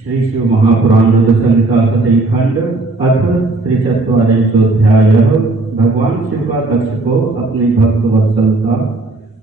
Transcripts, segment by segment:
श्री शिव महापुराण संहिता सतई खंड अथ त्रिचत्वारिंशोऽध्याय। भगवान शिव का दक्ष को अपनी भक्त वत्सलता,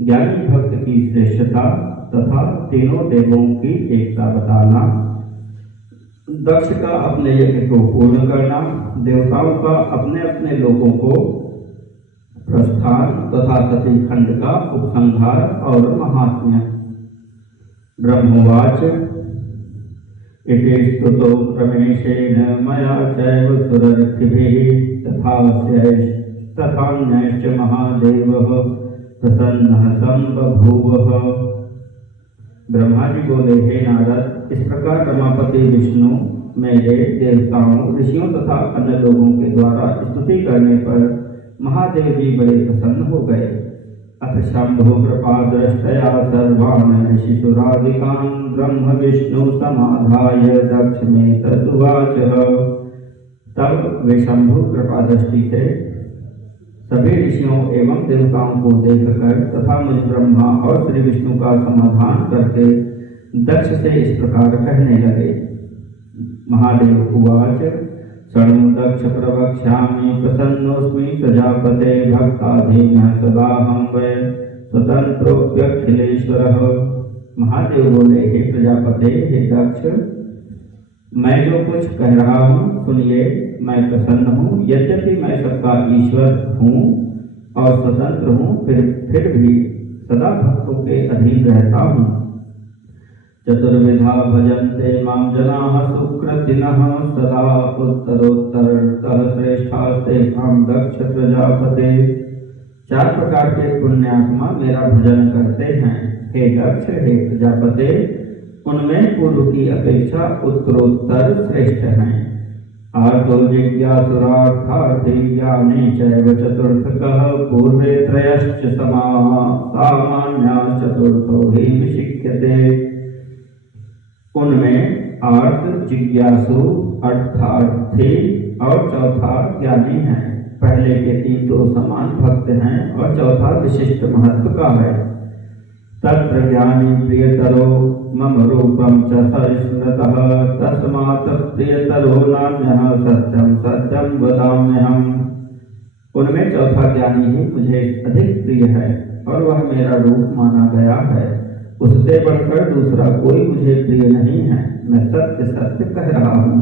ज्ञानी भक्त की श्रेष्ठता तथा तीनों देवों की एकता बताना। दक्ष का अपने यज्ञ को पूर्ण करना, देवताओं का अपने अपने लोगों को प्रस्थान तथा सती खंड का उपसंहार और महात्म्य। ब्रह्मवाच इति स्तुतो रमेशेन मया चैव सुरर्षिभिः तथान्यश्च महादेवः प्रसन्नः संबभूवः। ब्रह्मा जी बोले, हे नारद, इस प्रकार रमापति विष्णु मेरे देवताओं, ऋषियों तथा अन्य लोगों के द्वारा स्तुति करने पर महादेव जी बड़े प्रसन्न हो गए। अथ शंभो कृपा दृष्टया सर्वान् ऋषिसुरादिकान् ब्रह्म विष्णु समाधाय दक्ष में तदुवाच। तब वे शंभु कृपा दृष्टि से सभी ऋषियों एवं देवताओं को देखकर तथा मुझ ब्रह्मा और श्री विष्णु का समाधान करके दक्ष से इस प्रकार कहने लगे। महादेव उवाच शृणु दक्ष प्रवक्ष्यामि प्रसन्नोऽस्मि प्रजापते भक्ताधीनः सदाहं वै स्वतंत्रोऽप्यखिलेश्वरः। महादेव बोले, हे प्रजापते, हे दक्ष, मैं जो कुछ कह रहा हूँ सुनिए। मैं प्रसन्न हूँ, यद्यपि मैं सबका ईश्वर हूँ और स्वतंत्र हूँ, फिर भी सदा भक्तों के अधीन रहता हूँ। चतुर्विधा भजन्ते मां जनाः सुकृतिनः सदा उत्तरोत्तरतः श्रेष्ठास्ते हम दक्ष प्रजापते। चार प्रकार के पुण्यात्मा मेरा भजन करते हैं, हे दक्ष, हे प्रजापते, उनमें पूर्व की अपेक्षा उत्तरोत्तर श्रेष्ठ हैं। आर्तो जिज्ञासुरार्थार्थी ज्ञाने चैव चतुर्थकः पूर्वे त्रयश्च सामान्याः चतुर्थो हि विशिक्यते। उनमें अर्थ, जिज्ञासु, अर्थार्थी और चौथा ज्ञानी है। पहले के तीन तो समान भक्त हैं और चौथा विशिष्ट महत्व का है। तत्र ज्ञानी प्रियतरो मम रूपम च सस्मृतः तस्मात् प्रियतरो नान्यः सत्यं सत्यं वदाम्यहम्। उनमें चौथा ज्ञानी ही मुझे अधिक प्रिय है और वह मेरा रूप माना गया है। उससे बढ़कर दूसरा कोई मुझे प्रिय नहीं है। मैं सत्य सत्य कह रहा हूँ।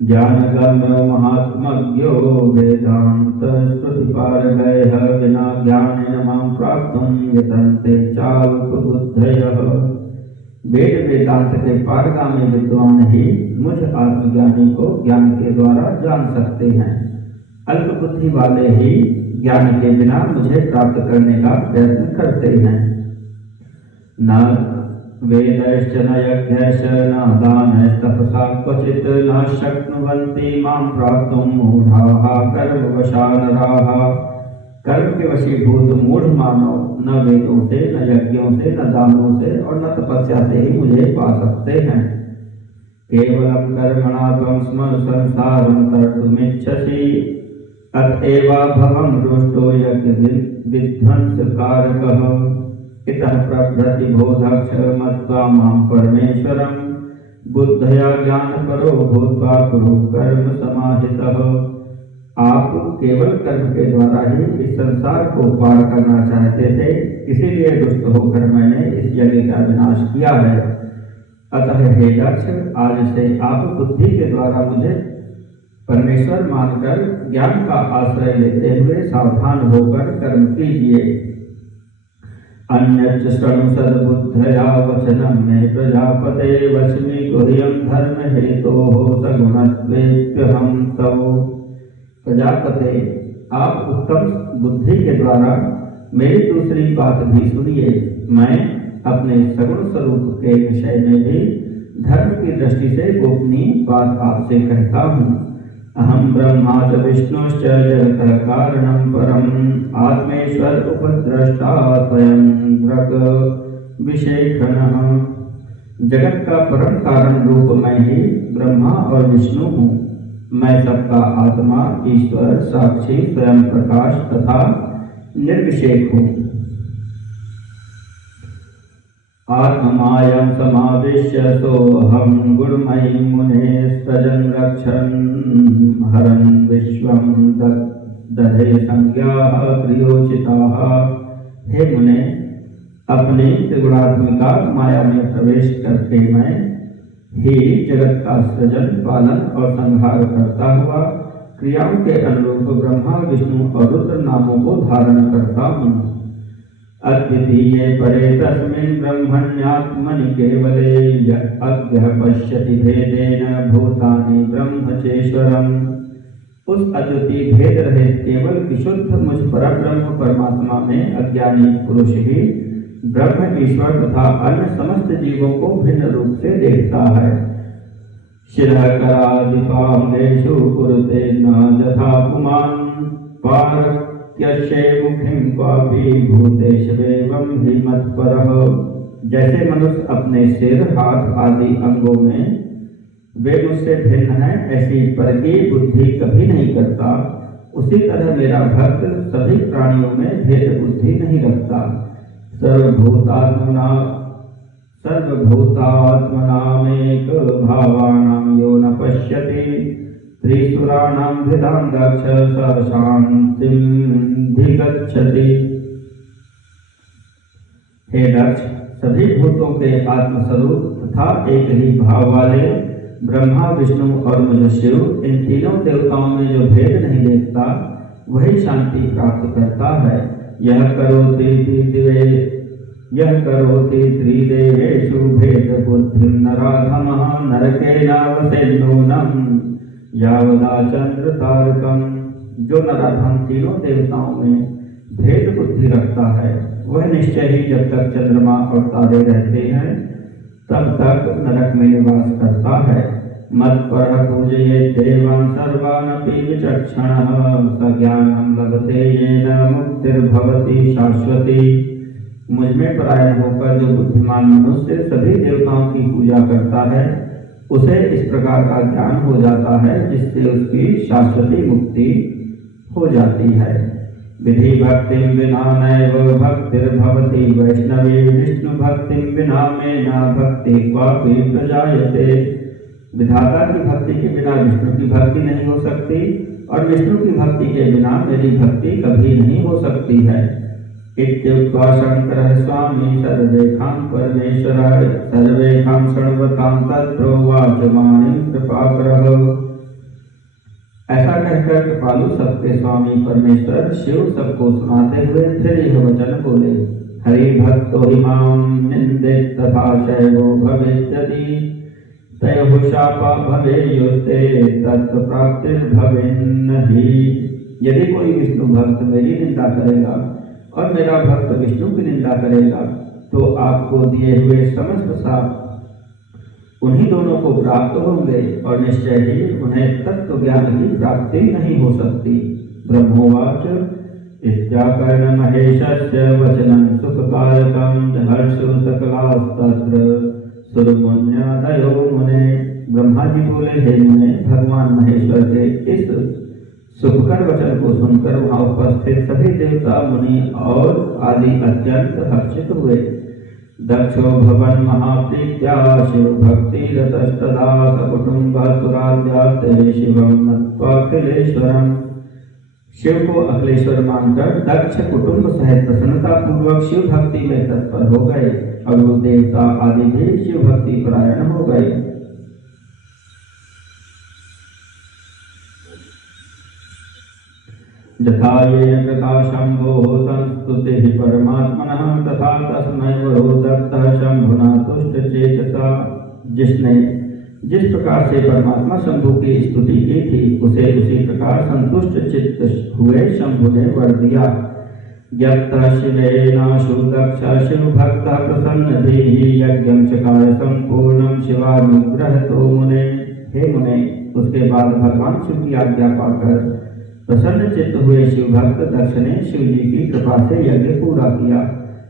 ज्ञानगम्यो महात्मज्ञो वेदांत श्रुतिपारगयः विना ज्ञानेन मां प्राप्तुं यतन्ते चाल्पबुद्धयः। वेद वेदांत के पारगामी विद्वान ही मुझ आत्मज्ञानी को ज्ञान के द्वारा जान सकते हैं। अल्प बुद्धि वाले ही ज्ञान के बिना मुझे प्राप्त करने का प्रयत्न करते हैं। न वेदैश्च न यज्ञैश्च न दानैस्तपसा क्वचित् न शक्नुवन्ति मां प्राप्तुं मूढाः कर्मवशा नराः। कर्म के वशीभूत मूढ़ मानव न वेदों से, न यज्ञों से, न दानों से और न तपस्या से ही मुझे पा सकते हैं। केवलं कर्मणा त्वं स्म संसारं कर्तुमिच्छसि अतएवाभवं रुष्टो यज्ञ विध्वंसकारकः। इतः प्रभृति बोधक्ष मत्वा मां परमेश्वरं बुद्धया ज्ञानपरो भूत्वा कुरु कर्म समाहितः। आप केवल कर्म के द्वारा ही इस संसार को पार करना चाहते थे, इसीलिए दुष्ट होकर मैंने इस यज्ञ का विनाश किया है। अतः हे दक्ष, आज से आप बुद्धि के द्वारा मुझे परमेश्वर मानकर ज्ञान का आश्रय लेते हुए सावधान होकर कर्म कीजिए। अन्यच्च शृणु सद्बुद्धया वचनं मे प्रजापते वच्मि गुह्यं धर्म हेतोः सगुणत्वेऽप्यहं तव। प्रजापते, आप उत्तम बुद्धि के द्वारा मेरी दूसरी बात भी सुनिए। मैं अपने सगुण स्वरूप के विषय में भी धर्म की दृष्टि से गोपनीय बात आपसे कहता हूँ। अहम ब्रह्मा च विष्णुश्च जगतः कारणं परम् आत्मेश्वर उपद्रष्टा स्वयं दृक् विशेषणः। जगत का परम कारण रूप मैं ही ब्रह्मा और विष्णु हूँ। मैं सबका आत्मा, ईश्वर, साक्षी, स्वयं प्रकाश तथा निर्विशेष हूँ। आत्ममायं समाविश्य सोऽहं गुणमयी मुने सजन रक्षन् हरन् विश्वं दधे संज्ञाः प्रियोचिताः। हे मुने, अपनी त्रिगुणात्मिका माया में प्रवेश करके मैं ही जगत का सृजन, पालन और संहार करता हुआ क्रियाओं के अनुरूप ब्रह्मा, विष्णु और रुद्र नामों को धारण करता हूँ। अद्वितीये परे तस्मिन् ब्रह्मण्यात्मनि केवले यः अज्ञः पश्यति भेदेन भूतानि ब्रह्मचेश्वरम्। उस अद्वितीय भेद रहित केवल विशुद्ध मुझ परब्रह्म परमात्मा में अज्ञानी पुरुष ही ब्रह्म, ईश्वर तथा अन्य समस्त जीवों को भिन्न रूप से देखता है। शिरः करादिपांगेषु कुरुते न यथा पुमान् पारक्यस्ये मुखिं क्वापि भूतेष्वेवं हि मत्परः। जैसे मनुष्य अपने सिर, हाथ आदि अंगों में वे मुझसे भिन्न है, ऐसी परकीय बुद्धि कभी नहीं करता। उसी तरह मेरा भक्त सभी प्राणियों में भेद बुद्धि नहीं रखता। सर्वभूतात्मनामेक भावानां यो न पश्यति त्रिसुराणां भिदां दक्ष स शान्तिं धिगच्छति। हे दक्ष, सभी भूतों के आत्मस्वरूप तथा एक ही भाव वाले ब्रह्मा, विष्णु और मुझ शिव, इन तीनों देवताओं में जो भेद नहीं देखता वही शांति प्राप्त करता है। यह करोति त्रिदेवेषु भेद बुद्धिं नराधमः नरकेनावसेन्नूनं यावदाचन्द्र तारकम्। जो नराधम तीनों देवताओं में भेद बुद्धि रखता है वह निश्चय ही जब तक चंद्रमा और तारे रहते हैं तब तक नरक में निवास करता है। मत्परः पूजयेत् देवान् सर्वानपि विचक्षणः स ज्ञानं लभते येन मुक्तिर्भवति शाश्वती। मुझ में परायण होकर जो बुद्धिमान मनुष्य सभी देवताओं की पूजा करता है उसे इस प्रकार का ज्ञान हो जाता है जिससे उसकी शाश्वती मुक्ति हो जाती है। विधि भक्तिं विना नैव भक्तिर्भवति वैष्णवे विष्णु भक्तिं विना मे न भक्ति क्वापि प्रजायते। विधाता की भक्ति के बिना विष्णु की भक्ति नहीं हो सकती और विष्णु की भक्ति के बिना मेरी भक्ति कभी नहीं हो सकती है। इत्युक्त्वा शंकरः स्वामी सर्वेषां परमेश्वरः सर्वेषां सर्वतां तत्प्रोवाच वाणीं कृपाकरः। ऐसा कहकर कृपालु सबके स्वामी परमेश्वर शिव सबको सुनाते हुए फिर यह वचन बोले। हरि भक्तो हि मां निन्देत् तथा शैवो भवेद्यदि तयोः शापा भवेयुस्ते तत्प्राप्तिर्भवेन्नहि। यदि कोई विष्णु भक्त मेरी निंदा करेगा और मेरा भक्त विष्णु की निंदा करेगा तो आपको दिए हुए समस्त शाप उन्हीं दोनों को प्राप्त होंगे और निश्चय ही उन्हें तत्व ज्ञान की प्राप्ति नहीं हो सकती। ब्रह्मोवाच इत्याकर्ण महेशस्य वचनं सुखकारकं हर्षो सकलास्तत्र सुरमुन्यादयो मुने। ब्रह्मा जी बोले, हे मुने, भगवान महेश्वर के इस सुखकर वचन को सुनकर वहां उपस्थित सभी देवता, मुनि और आदि अत्यंत हर्षित हुए। दक्षो भवन महाप्रीत्या शिव भक्ति रतस्तदा सकुटुम्बः सुराद्यास्ते शिवं नत्वा अखिलेश्वरम्। शिव को अखिलेश्वर मानकर दक्ष कुटुंब सहित प्रसन्नता पूर्वक शिव भक्ति में तत्पर हो गए और वो देवता आदि भी शिव भक्ति परायण हो गए। यथा येन कृता शंभोः संस्तुतिः परमात्मनः तथा तस्मै वरो दत्तः शंभुना तुष्टचेतसा। जिसने जिस प्रकार से परमात्मा शंभु की स्तुति की थी उसे उसी प्रकार संतुष्ट चित्त हुए शंभु ने वर दिया। यत्र शिवेनाशु दक्ष शिव भक्तः प्रसन्नधीः यज्ञं चकार संपूर्णं शिवानुग्रहतो मुने। हे मुने, उसके बाद भगवान शिव की आज्ञा पाकर प्रसन्न चित्त हुए शिव भक्त दक्ष ने शिव जी की कृपा से यज्ञ पूरा किया।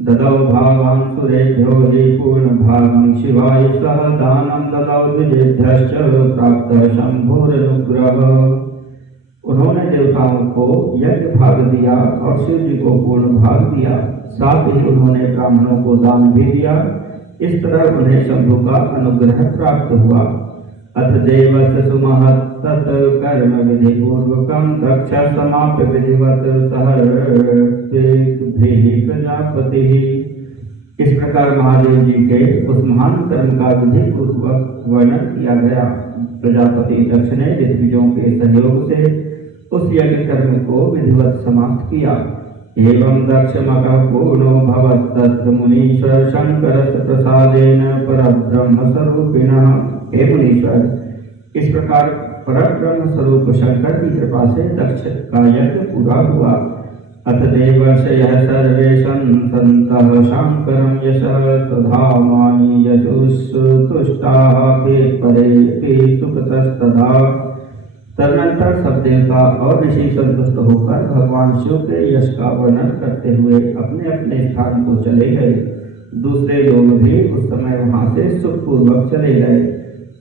ददौ भावां सुरेभ्यो हि पूर्ण भागं शिवाय सह दानं ददौ द्विजेभ्यश्च प्राप्त शंभोरनुग्रह। उन्होंने देवताओं को यज्ञ भाग दिया और शिव जी को पूर्ण भाग दिया। साथ ही उन्होंने ब्राह्मणों को दान भी दिया। इस तरह उन्हें शंभु का अनुग्रह प्राप्त हुआ। अथ देवस्य सुमहत् कर्म विधि पूर्वकं दक्ष समाप्य विधिवत सहर्षेद्भिः प्रजापतिः। इस प्रकार महादेव जी के उस महान कर्म का विधि पूर्वक वर्णन किया गया। प्रजापति दक्ष ने ऋत्विजों के सहयोग से उस यज्ञ कर्म को विधिवत समाप्त किया। एवं दक्षमकः पूर्णो भवत् तत्र मुनीश्वर शंकरस्य प्रसादेन परब्रह्म स्वरूपिणः। हे मुनीश्वर, इस प्रकार परब्रह्म स्वरूप शंकर की कृपा से दक्ष का यज्ञ पूरा हुआ। अथ देवर्षयः सर्वे सन्तः शंकरं यशः सुधामानि यशुस्तुष्टाः ते परे ते सुखतस्तदा। तदनंतर सब देवता और ऋषि संतुष्ट होकर भगवान शिव के यश का वर्णन करते हुए अपने अपने स्थान को चले गए। दूसरे लोग भी उस समय वहां से सुखपूर्वक चले गए।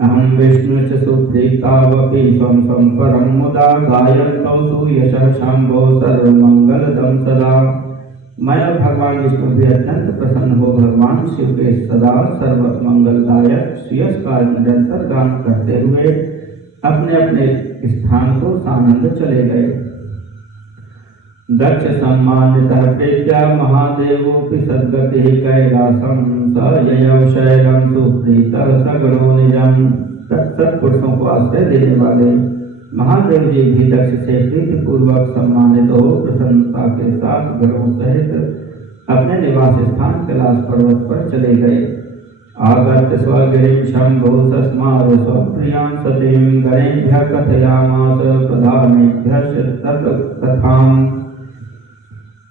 अहम विष्णु च सुप्रीतावपि स्वं स्वं परम मुदा गायन्तौ सुयशः शंभो सर्वमंगलदं सदा। मैं भगवान विष्णु भी अत्यंत प्रसन्न हो भगवान शिव के सदा सर्व मंगलदायक सुयश का निरंतर गान करते हुए अपने अपने स्थान को सानंद चले गए। दक्ष सम्मानितः प्रीत्या महादेवोऽपि सद्गतिः कैलासं स ययौ शैलं सुप्रीतः सगणो निजं। सत्पुरुषों को आश्रय देने वाले महादेव जी भी दक्ष से प्रीतिपूर्वक सम्मानित हो प्रसन्नता के साथ गणों सहित अपने निवास स्थान कैलाश पर्वत पर चले गए। आगत्य स्वगिरिं शंभो सस्मार स्वप्रियां सतीं गणेभ्यः कथयामास प्रधानेभ्यश्च तत्कथाम्।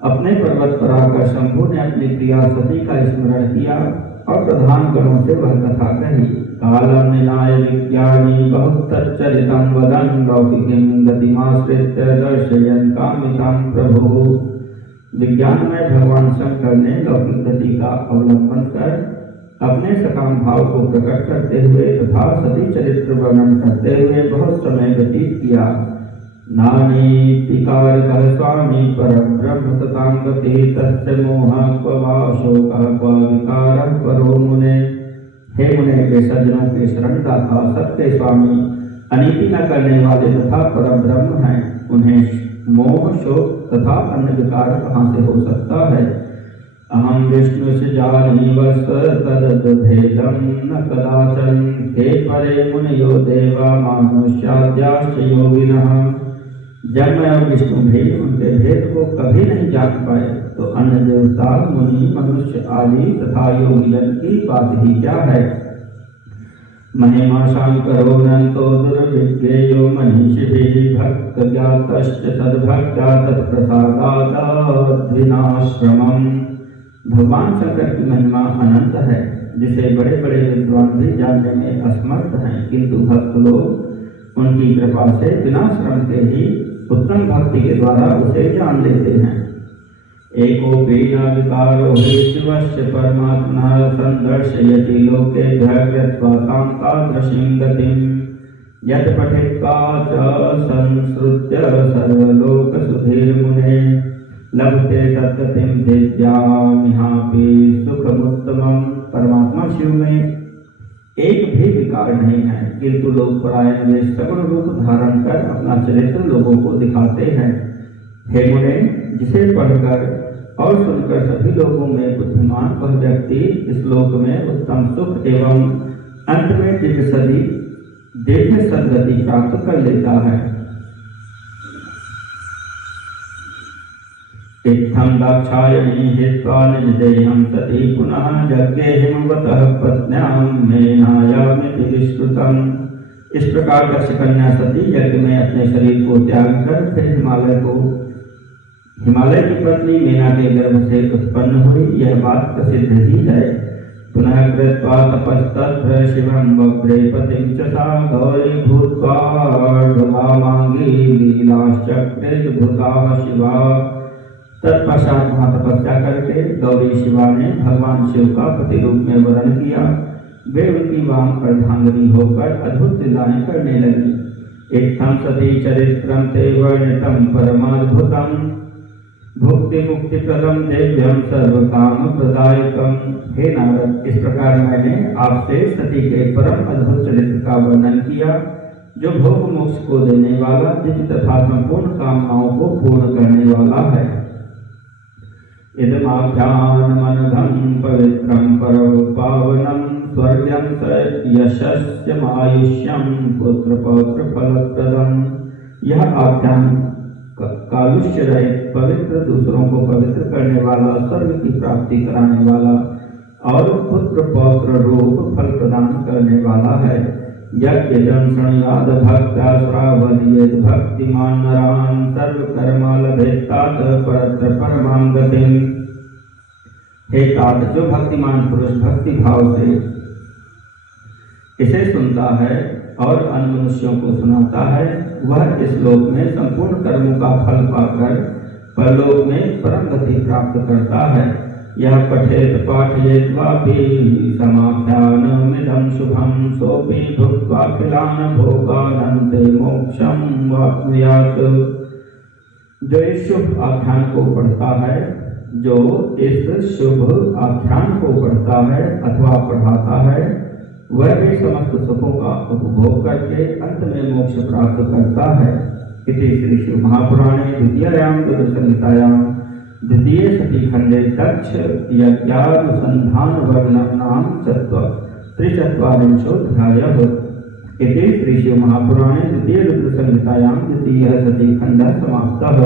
अपने पर्वत पर आकर शंभु ने अपनी प्रिया सती का स्मरण किया और प्रधान गणों से वह कथा कही। कालं निनाय विज्ञानी बहुतच्चरितं वदन् लौकिकीं गतिमाश्रित्य दर्शयन् कामितं प्रभुः। विज्ञान में भगवान शंकर ने लौकिक गति का अवलंबन कर अपने सकाम भाव को प्रकट करते हुए तथा सती चरित्र वर्णन करते हुए बहुत समय व्यतीत किया। नानीतिकारकः स्वामी परब्रह्म सतां गतिः तस्य मोहः क्व वा शोकः क्व विकारः परो मुने। हे मुने, वे सज्जनों के शरणदाता सत्य स्वामी अनीति न करने वाले तथा परब्रह्म हैं। उन्हें मोह शोक तथा अन्य विकार कहाँ से हो सकता है। अहम विष्णुश्च जानीवस् तद्भेदं न कदाचन ते परे मुनयो देवा मानुष्याद्याश्च योगिनः। जब मैं और विष्णु भी उनके भेद को कभी नहीं जान पाए तो अन्य देवता मुनि मनुष्य आदि तथा योगिजन की बात ही क्या है। महिमा शंकरो नंतो दुर्विज्ञेयो मनीषिभिः भक्त ज्ञातश्च तद्भक्त्या तत्प्रसादाद्विनाश्रमम्। भगवान शंकर की महिमा अनंत है जिसे बड़े बड़े विद्वान भी जानने में असमर्थ हैं, किंतु भक्त लोग उनकी कृपा से बिना श्रम के ही उत्तम भक्ति के द्वारा उसे जान लेते हैं। एको पीना विकारो हि शिवस्य परमात्मनः संदर्शयति लोके भगवत्वा तां तादृशीं गतिं यत् पठित्वा च संश्रुत्य सर्वलोकसुधीर्मुने लभते सद्गतिं दिव्यामिहापि सुखमुत्तमम्। परमात्मा शिव में एक भी विकार नहीं है, किंतु लोग परायण में सगुण रूप धारण कर अपना चरित्र लोगों को दिखाते हैं। हे मुने, जिसे पढ़कर और सुनकर सभी लोगों में बुद्धिमान वह व्यक्ति इस लोक में उत्तम सुख एवं अंत में दिव्य सद्गति प्राप्त कर लेता है। इत्थं दाक्षायणी हित्वा निजदेहं सती पुनः यज्ञे हिमवतः पत्न्यां मेनायामिति विश्रुतम्। इस प्रकार दक्ष कन्या सती यज्ञ में अपने शरीर को त्याग कर फिर हिमालय की पत्नी मेना के गर्भ से उत्पन्न हुई, यह बात प्रसिद्ध ही है। पुनः कृत्वा तपस्तत्र शिवं वक्रे पतिं च सा गौरी भूत्वा ढुलामांगी लीलाश्चक्रे भूता शिवा। तत्पश्चात वहाँ तपस्या करके गौरी शिवा ने भगवान शिव का पति रूप में वर्ण किया। वे उनकी वाम अर्धांगिनी होकर अद्भुत लीलाएं करने लगी। इत्थं सती चरित्रं ते वर्णितं परमाद्भुतम्। भुक्ति मुक्ति प्रदम दिव्यम सर्व काम प्रदायकम। हे नारद, इस प्रकार मैंने आपसे सती के परम अद्भुत चरित्र का वर्णन किया, जो भोग मोक्ष को देने वाला, दिव्य तथा संपूर्ण कामनाओं को पूर्ण करने वाला है। इदमाख्यानमनघं पवित्रं परम पावनं स्वर्गं स यशस्यमायुष्यं पुत्र पौत्र फलप्रदम्। यह आख्यान कालुष्य रहित, पवित्र, दूसरों को पवित्र करने वाला, स्वर्ग की प्राप्ति कराने वाला और पुत्र पौत्र रूप फल प्रदान करने वाला है। यज्ञं शृणुयाद भक्त्या श्रावयेत् भक्तिमान् नरान् सर्वकर्मा लभेत्तात परत्र परमां गतिम्। हे तात, जो भक्तिमान पुरुष भक्ति भाव से इसे सुनता है और अन्य मनुष्यों को सुनाता है, वह इस लोक में संपूर्ण कर्मों का फल पाकर परलोक में परम गति प्राप्त करता है। यह पठेत पाठयेत वापि समाख्यानमिदं शुभं सोऽपि भुक्त्वाखिलान् भोगानन्ते मोक्षं वाप्नुयात्। जो इस शुभ आख्यान को पढ़ता है, जो इस शुभ आख्यान को पढ़ता है अथवा पढ़ाता है, वह भी समस्त सुखों का उपभोग करके अंत में मोक्ष प्राप्त करता है। इति श्री शिव महापुराणे द्वितीयायां रुद्रसंहितायां द्वितीय सती खंडे दक्ष यज्ञानुसंधान वर्णनाम त्रिचत्वारिंशोऽध्यायः। इति श्री शिव महापुराणे द्वितीय रुद्रसंहितायां द्वितीयः सती खंडः समाप्तः।